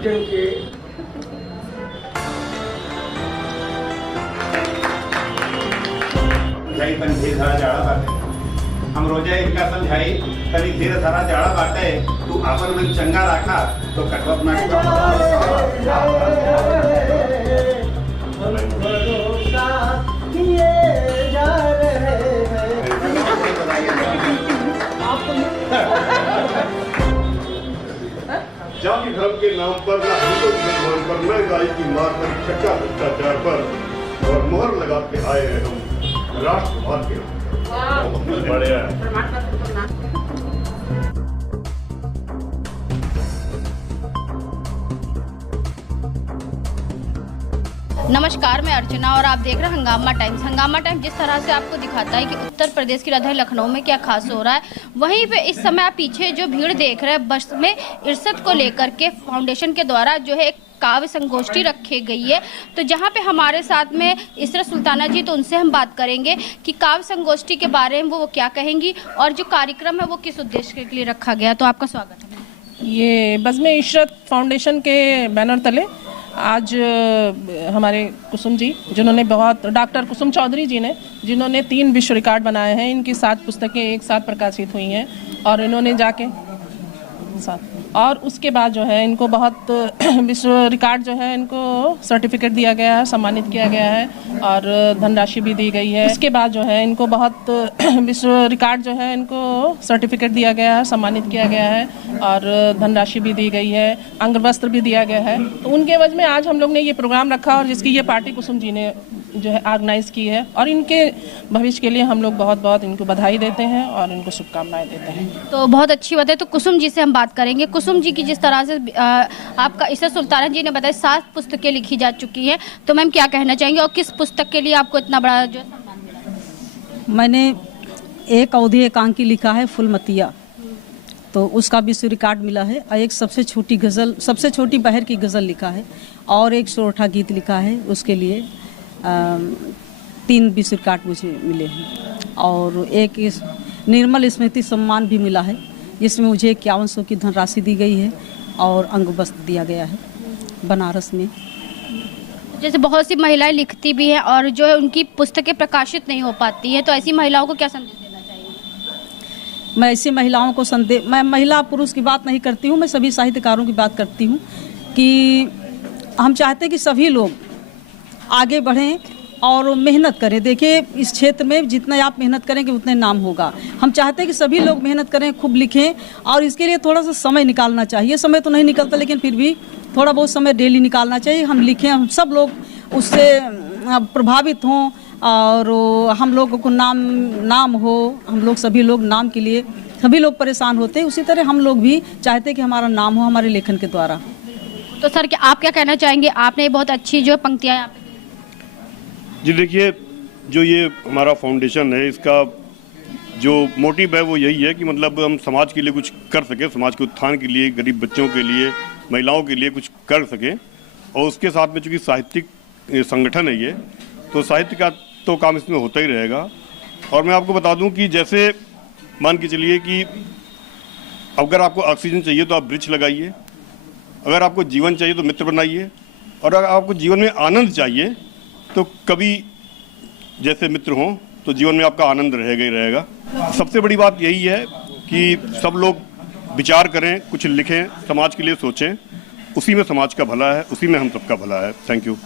अर्जुन के ढेर सारा जाड़ा बाटे हम रोजा इनका समझाई तभी ढेर सारा जाड़ा बाटे तू अपन मन चंगा रखा तो कटवत ना जाति धर्म के नाम पर न हिंदू मुसलमान पर न गाय की मार पर चक्का भ्रष्टाचार पर और मोहर लगा के आए हैं हम राष्ट्रवाद के बढ़िया। नमस्कार, मैं अर्चना और आप देख रहे हैं हंगामा टाइम्स। हंगामा टाइम्स जिस तरह से आपको दिखाता है कि उत्तर प्रदेश की राजधानी लखनऊ में क्या खास हो रहा है, वहीं पे इस समय आप पीछे जो भीड़ देख रहे हैं बस में इरशद को लेकर के फाउंडेशन के द्वारा जो है एक काव्य संगोष्ठी रखी गई है। तो जहां पे हमारे साथ में इसरा सुल्ताना जी, तो उनसे हम बात करेंगे कि काव्य संगोष्ठी के बारे में वो क्या कहेंगी और जो कार्यक्रम है वो किस उद्देश्य के लिए रखा गया। तो आपका स्वागत है। ये बज़्म इशरत फाउंडेशन के बैनर तले आज हमारे कुसुम जी, जिन्होंने डॉक्टर कुसुम चौधरी जी ने जिन्होंने 3 विश्व रिकॉर्ड बनाए हैं, इनकी 7 पुस्तकें एक साथ प्रकाशित हुई हैं और इन्होंने जाके और उसके बाद जो है इनको बहुत विश्व रिकॉर्ड जो है इनको सर्टिफिकेट दिया गया है, सम्मानित किया गया है और धनराशि भी दी गई है। उसके बाद जो है इनको बहुत विश्व रिकॉर्ड जो है इनको सर्टिफिकेट दिया गया है, सम्मानित किया गया है और धनराशि भी दी गई है, अंगवस्त्र भी दिया गया है। तो उनके एवज में आज हम लोग ने ये प्रोग्राम रखा और जिसकी ये पार्टी कुसुम जी ने जो है ऑर्गेनाइज की है और इनके भविष्य के लिए हम लोग बहुत बहुत इनको बधाई देते हैं और इनको शुभकामनाएं देते हैं। तो बहुत अच्छी बात है। तो कुसुम जी से हम बात करेंगे। कुसुम जी की जिस तरह से आपका इसरा सुल्ताना जी ने बताया 7 पुस्तकें लिखी जा चुकी हैं, तो मैम क्या कहना चाहेंगे और किस पुस्तक के लिए आपको इतना बड़ा जो सम्मान मिला? मैंने एक अवधि एकांकी लिखा है फुलमतिया, तो उसका विश्व रिकॉर्ड मिला है। और एक सबसे छोटी गज़ल, सबसे छोटी बहर की गज़ल लिखा है और एक सोरठा गीत लिखा है, उसके लिए 3 विश्व रिकॉर्ड मुझे मिले हैं और एक इस निर्मल स्मृति सम्मान भी मिला है, जिसमें मुझे 5100 की धनराशि दी गई है और अंगवस्त्र दिया गया है बनारस में। जैसे बहुत सी महिलाएं लिखती भी हैं और जो है उनकी पुस्तकें प्रकाशित नहीं हो पाती हैं, तो ऐसी महिलाओं को क्या संदेश देना चाहिए? मैं ऐसी महिलाओं को मैं महिला पुरुष की बात नहीं करती हूँ, मैं सभी साहित्यकारों की बात करती हूँ कि हम चाहते हैं कि सभी लोग आगे बढ़ें और मेहनत करें। देखिए, इस क्षेत्र में जितना आप मेहनत करेंगे उतने नाम होगा। हम चाहते हैं कि सभी लोग मेहनत करें, खूब लिखें और इसके लिए थोड़ा सा समय निकालना चाहिए। समय तो नहीं निकलता, लेकिन फिर भी थोड़ा बहुत समय डेली निकालना चाहिए। हम लिखें, हम सब लोग उससे प्रभावित हों और हम लोगों को नाम हो। हम लोग सभी लोग नाम के लिए सभी लोग परेशान होते हैं, उसी तरह हम लोग भी चाहते हैं कि हमारा नाम हो हमारे लेखन के द्वारा। तो सर आप क्या कहना चाहेंगे? आपने बहुत अच्छी जो पंक्तियाँ यहाँ पे जी देखिए, जो ये हमारा फाउंडेशन है, इसका जो मोटिव है वो यही है कि मतलब हम समाज के लिए कुछ कर सकें, समाज के उत्थान के लिए, गरीब बच्चों के लिए, महिलाओं के लिए कुछ कर सकें। और उसके साथ में चूँकि साहित्यिक संगठन है ये, तो साहित्य का तो काम इसमें होता ही रहेगा। और मैं आपको बता दूं कि जैसे मान के चलिए कि अगर आपको ऑक्सीजन चाहिए तो आप वृक्ष लगाइए, अगर आपको जीवन चाहिए तो मित्र बनाइए, और अगर आपको जीवन में आनंद चाहिए तो कभी जैसे मित्र हों तो जीवन में आपका आनंद रहेगा ही रहेगा। सबसे बड़ी बात यही है कि सब लोग विचार करें, कुछ लिखें, समाज के लिए सोचें, उसी में समाज का भला है, उसी में हम सबका भला है। Thank you.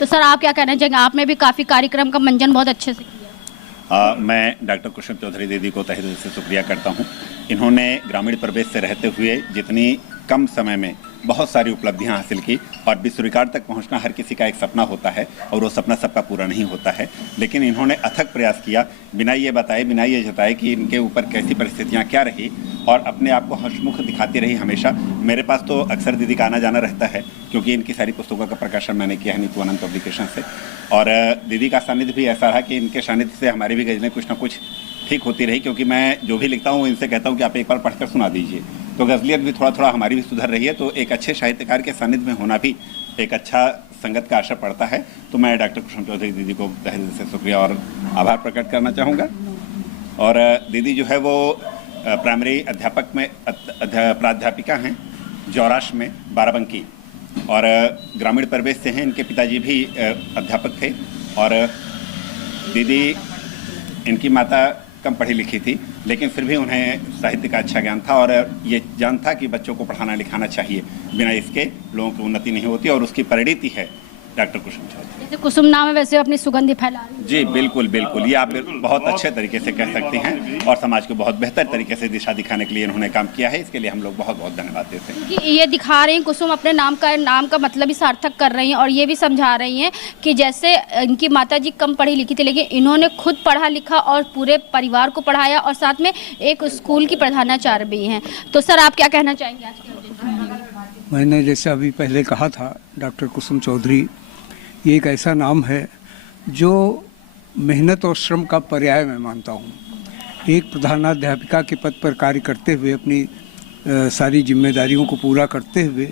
तो सर आप क्या कहना चाहेंगे? आपने भी काफ़ी कार्यक्रम का मंचन बहुत अच्छे से किया। मैं डॉक्टर कुसुम चौधरी दीदी को तहे दिल से शुक्रिया करता हूं। इन्होंने ग्रामीण प्रदेश से रहते हुए जितनी कम समय में बहुत सारी उपलब्धियां हासिल की, और विश्व रिकॉर्ड तक पहुंचना हर किसी का एक सपना होता है और वो सपना सबका पूरा नहीं होता है, लेकिन इन्होंने अथक प्रयास किया, बिना ये बताए, बिना ये जताए कि इनके ऊपर कैसी परिस्थितियां क्या रही, और अपने आप को हंसमुख दिखाती रही हमेशा। मेरे पास तो अक्सर दीदी का आना जाना रहता है, क्योंकि इनकी सारी पुस्तकों का प्रकाशन मैंने किया है नीतू आनंद पब्लिकेशन से, और दीदी का सानिध्य भी ऐसा रहा कि इनके सानिध्य से हमारी भी गज़लें कुछ ना कुछ ठीक होती रही, क्योंकि मैं जो भी लिखता हूँ इनसे कहता हूँ कि आप एक बार पढ़कर सुना दीजिए, तो गज़लियत भी थोड़ा थोड़ा हमारी भी सुधर रही है। तो एक अच्छे साहित्यकार के सानिध्य में होना भी एक अच्छा संगत का असर पड़ता है। तो मैं डॉक्टर कुसुम चौधरी दीदी को तहे दिल से शुक्रिया और आभार प्रकट करना चाहूँगा। और दीदी जो है वो प्राइमरी अध्यापक में प्राध्यापिका हैं जौराश में, बाराबंकी और ग्रामीण परिवेश से हैं। इनके पिताजी भी अध्यापक थे और दीदी, इनकी माता कम पढ़ी लिखी थी, लेकिन फिर भी उन्हें साहित्य का अच्छा ज्ञान था और ये ज्ञान था कि बच्चों को पढ़ाना लिखाना चाहिए, बिना इसके लोगों की उन्नति नहीं होती, और उसकी परिणति है डॉक्टर कुसुम चौधरी। जैसे कुसुम नाम है वैसे अपनी सुगंधि फैला रही है। जी बिल्कुल बिल्कुल, ये आप बहुत अच्छे तरीके से कह सकते हैं और समाज को बहुत बेहतर तरीके से दिशा दिखाने के लिए इन्होंने काम किया है। इसके लिए हम लोग बहुत बहुत धन्यवाद देते हैं। कि ये दिखा रही हैं कुसुम, अपने नाम का मतलब ही सार्थक कर रही हैं और ये भी समझा रही हैं कि जैसे इनकी माताजी कम पढ़ी लिखी थी, लेकिन इन्होंने खुद पढ़ा लिखा और पूरे परिवार को पढ़ाया और साथ में एक स्कूल की प्रधानाचार्य भी हैं। तो सर, आप क्या कहना चाहेंगे आज के? मैंने जैसे अभी पहले कहा था, डॉक्टर कुसुम चौधरी ये एक ऐसा नाम है जो मेहनत और श्रम का पर्याय मैं मानता हूँ। एक प्रधानाध्यापिका के पद पर कार्य करते हुए, अपनी सारी जिम्मेदारियों को पूरा करते हुए,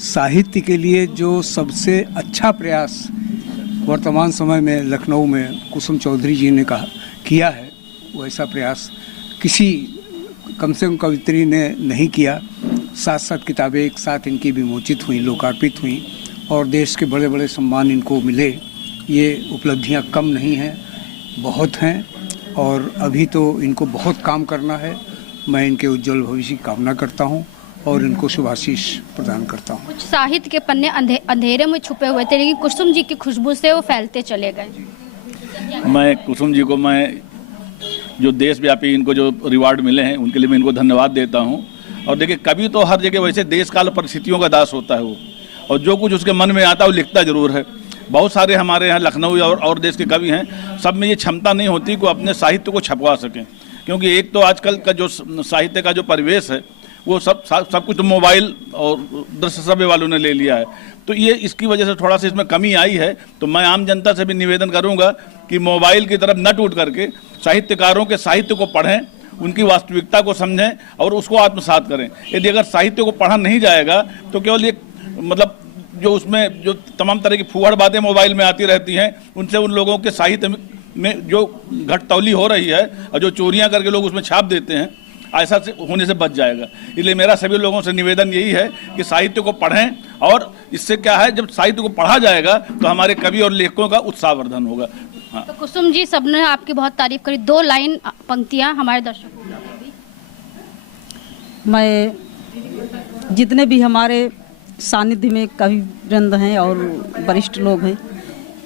साहित्य के लिए जो सबसे अच्छा प्रयास वर्तमान समय में लखनऊ में कुसुम चौधरी जी ने किया है, वैसा प्रयास किसी कम से कम कवित्री ने नहीं किया। 7 किताबें एक साथ इनकी विमोचित हुई, लोकार्पित हुई और देश के बड़े बड़े सम्मान इनको मिले। ये उपलब्धियां कम नहीं हैं, बहुत हैं और अभी तो इनको बहुत काम करना है। मैं इनके उज्जवल भविष्य की कामना करता हूं और इनको शुभाशीष प्रदान करता हूं। कुछ साहित्य के पन्ने अंधेरे में छुपे हुए थे, लेकिन कुसुम जी की खुशबू से वो फैलते चले गए। मैं कुसुम जी को, मैं जो देशव्यापी इनको जो रिवार्ड मिले हैं उनके लिए मैं इनको धन्यवाद देता हूँ। और देखिए, कवि तो हर जगह वैसे देश काल परिस्थितियों का दास होता है वो, और जो कुछ उसके मन में आता है वो लिखता जरूर है। बहुत सारे हमारे यहाँ लखनऊ और देश के कवि हैं, सब में ये क्षमता नहीं होती कि अपने साहित्य को छपवा सकें, क्योंकि एक तो आजकल का जो साहित्य का जो परिवेश है वो सब कुछ तो मोबाइल और दृश्य श्रव्य वालों ने ले लिया है। तो ये इसकी वजह से थोड़ा सा इसमें कमी आई है। तो मैं आम जनता से भी निवेदन करूँगा कि मोबाइल की तरफ न टूट करके साहित्यकारों के साहित्य को पढ़ें, उनकी वास्तविकता को समझें और उसको आत्मसात करें। यदि अगर साहित्य को पढ़ा नहीं जाएगा तो केवल ये मतलब जो उसमें जो तमाम तरह की फूहड़ बातें मोबाइल में आती रहती हैं, उनसे उन लोगों के साहित्य में जो घटतौली हो रही है और जो चोरियां करके लोग उसमें छाप देते हैं, ऐसा होने से बच जाएगा। इसलिए मेरा सभी लोगों से निवेदन यही है कि साहित्य को पढ़ें, और इससे क्या है, जब साहित्य को पढ़ा जाएगा तो हमारे कवि और लेखकों का उत्साहवर्धन होगा। हाँ। तो कुसुम जी, सबने आपकी बहुत तारीफ करी। 2 लाइन पंक्तियां हमारे दर्शकों को। मैं जितने भी हमारे सानिध्य में कवि वृंद हैं और वरिष्ठ लोग हैं,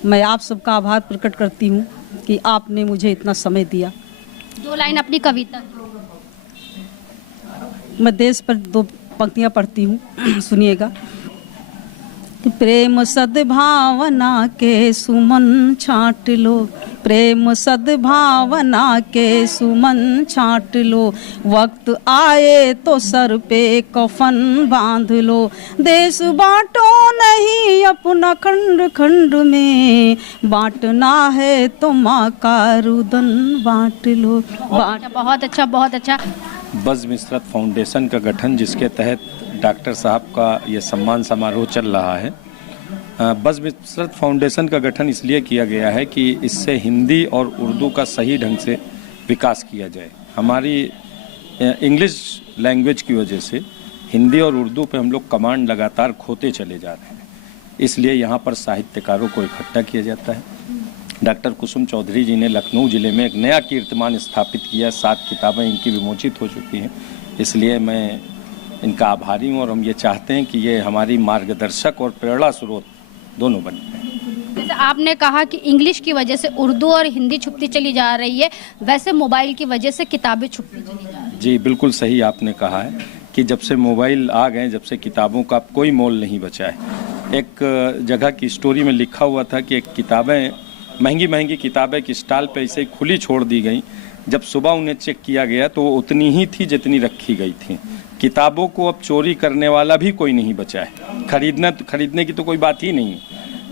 मैं आप सबका आभार प्रकट करती हूँ कि आपने मुझे इतना समय दिया। 2 लाइन अपनी कविता। मैं देश पर 2 पंक्तियाँ पढ़ती हूँ, सुनिएगा। प्रेम सद्भावना के सुमन छाट लो, प्रेम सद्भावना के सुमन छाट लो, वक्त आए तो सर पे कफन बांध लो, देश बांटो नहीं अपना खंड खंड में, बांटना है तो माँ का रुदन बांट लो। बहुत अच्छा, बहुत अच्छा। बज़ मिसरत फाउंडेशन का गठन, जिसके तहत डॉक्टर साहब का ये सम्मान समारोह चल रहा है। बज़ मिसरत फाउंडेशन का गठन इसलिए किया गया है कि इससे हिंदी और उर्दू का सही ढंग से विकास किया जाए। हमारी इंग्लिश लैंग्वेज की वजह से हिंदी और उर्दू पे हम लोग कमांड लगातार खोते चले जा रहे हैं, इसलिए यहाँ पर साहित्यकारों को इकट्ठा किया जाता है। डॉक्टर कुसुम चौधरी जी ने लखनऊ ज़िले में एक नया कीर्तिमान स्थापित किया। 7 किताबें इनकी विमोचित हो चुकी हैं, इसलिए मैं इनका आभारी हूँ और हम ये चाहते हैं कि ये हमारी मार्गदर्शक और प्रेरणा स्रोत दोनों बने। जैसे आपने कहा कि इंग्लिश की वजह से उर्दू और हिंदी छुपती चली जा रही है, वैसे मोबाइल की वजह से किताबें छुपती चली जा रही है। जी बिल्कुल सही आपने कहा है कि जब से मोबाइल आ गए, जब से किताबों का कोई मोल नहीं बचा है। एक जगह की स्टोरी में लिखा हुआ था कि एक किताबें, महंगी महंगी किताबें की स्टॉल पे ऐसे ही खुली छोड़ दी गई। जब सुबह उन्हें चेक किया गया तो वो उतनी ही थी जितनी रखी गई थी। किताबों को अब चोरी करने वाला भी कोई नहीं बचा है। खरीदने की तो कोई बात ही नहीं है,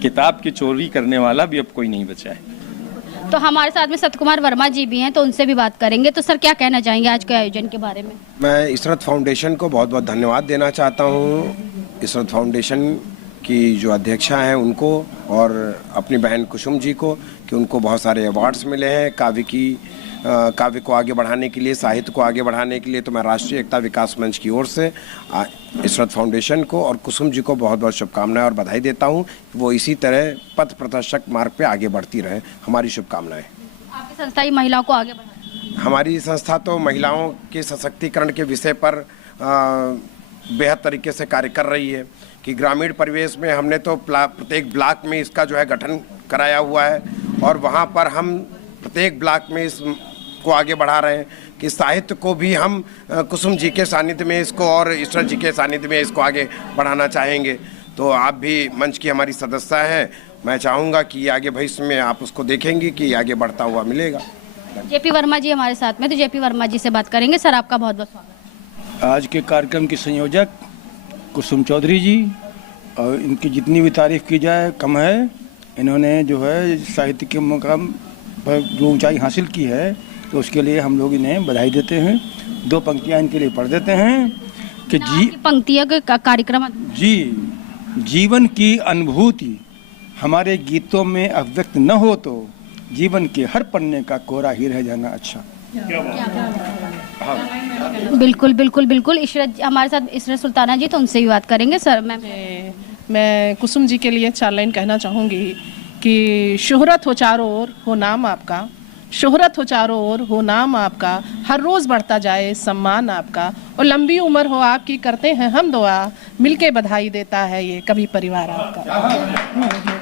किताब की चोरी करने वाला भी अब कोई नहीं बचा है। तो हमारे साथ में सतकुमार वर्मा जी भी हैं, तो उनसे भी बात करेंगे। तो सर, क्या कहना चाहेंगे आज के आयोजन के बारे में? मैं इसरत फाउंडेशन को बहुत बहुत धन्यवाद देना चाहता हूँ। इसरत फाउंडेशन की जो अध्यक्षा हैं उनको और अपनी बहन कुसुम जी को कि उनको बहुत सारे अवार्ड्स मिले हैं काव्य को आगे बढ़ाने के लिए, साहित्य को आगे बढ़ाने के लिए। तो मैं राष्ट्रीय एकता विकास मंच की ओर से इशरत फाउंडेशन को और कुसुम जी को बहुत बहुत शुभकामनाएं और बधाई देता हूं। वो इसी तरह पथ प्रदर्शक मार्ग पे आगे बढ़ती रहे, हमारी शुभकामनाएं। आपकी संस्था ही महिलाओं को आगे बढ़ाती है? हमारी संस्था तो महिलाओं के सशक्तिकरण के विषय पर बेहद तरीके से कार्य कर रही है कि ग्रामीण परिवेश में हमने तो प्रत्येक ब्लॉक में इसका जो है गठन कराया हुआ है और वहाँ पर हम प्रत्येक ब्लॉक में इसको आगे बढ़ा रहे हैं कि साहित्य को भी हम कुसुम जी के सानिध्य में इसको और इशरत जी के सानिध्य में इसको आगे बढ़ाना चाहेंगे। तो आप भी मंच की हमारी सदस्य हैं, मैं चाहूँगा कि आगे भविष्य में आप उसको देखेंगे कि आगे बढ़ता हुआ मिलेगा। जेपी वर्मा जी हमारे साथ में, तो जेपी वर्मा जी से बात करेंगे। सर आपका बहुत बहुत स्वागत। आज के कार्यक्रम की संयोजक कुसुम चौधरी जी, और इनकी जितनी भी तारीफ की जाए कम है। इन्होंने जो है साहित्य के मुकाम पर जो ऊंचाई हासिल की है तो उसके लिए हम लोग इन्हें बधाई देते हैं। 2 पंक्तियां इनके लिए पढ़ देते हैं कि पंक्तियां का कार्यक्रम जीवन की अनुभूति हमारे गीतों में अभिव्यक्त न हो तो जीवन के हर पन्ने का कोरा ही रह जाना अच्छा। बिल्कुल बिल्कुल बिल्कुल। इशरत हमारे साथ इशरत सुल्ताना जी, तो उनसे भी बात करेंगे। सर मैं कुसुम जी के लिए 4 लाइन कहना चाहूँगी कि शोहरत हो चारों ओर, हो नाम आपका, शोहरत हो चारों ओर, हो नाम आपका, हर रोज़ बढ़ता जाए सम्मान आपका, और लंबी उम्र हो आपकी, करते हैं हम दुआ, मिलके बधाई देता है ये कभी परिवार आपका।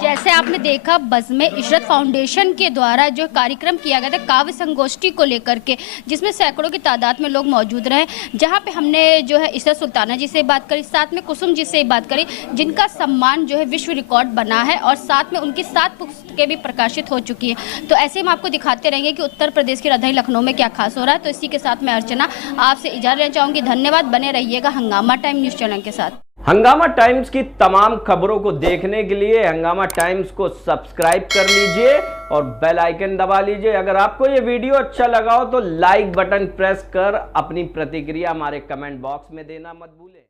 जैसे आपने देखा बज़्म इशरत फाउंडेशन के द्वारा जो कार्यक्रम किया गया था काव्य संगोष्ठी को लेकर के, जिसमें सैकड़ों की तादाद में लोग मौजूद रहे, जहां पे हमने जो है इशरत सुल्ताना जी से बात करी, साथ में कुसुम जी से बात करी, जिनका सम्मान जो है विश्व रिकॉर्ड बना है और साथ में उनकी 7 पुस्तकें भी प्रकाशित हो चुकी हैं। तो ऐसे हम आपको दिखाते रहेंगे कि उत्तर प्रदेश की राजधानी लखनऊ में क्या खास हो रहा है। तो इसी के साथ मैं अर्चना आपसे इजाज़त लेना चाहूँगी। धन्यवाद। बने रहिएगा हंगामा टाइम न्यूज़ चैनल के साथ। हंगामा टाइम्स की तमाम खबरों को देखने के लिए हंगामा टाइम्स को सब्सक्राइब कर लीजिए और बेल आइकन दबा लीजिए। अगर आपको ये वीडियो अच्छा लगा हो तो लाइक बटन प्रेस कर अपनी प्रतिक्रिया हमारे कमेंट बॉक्स में देना मत भूलें।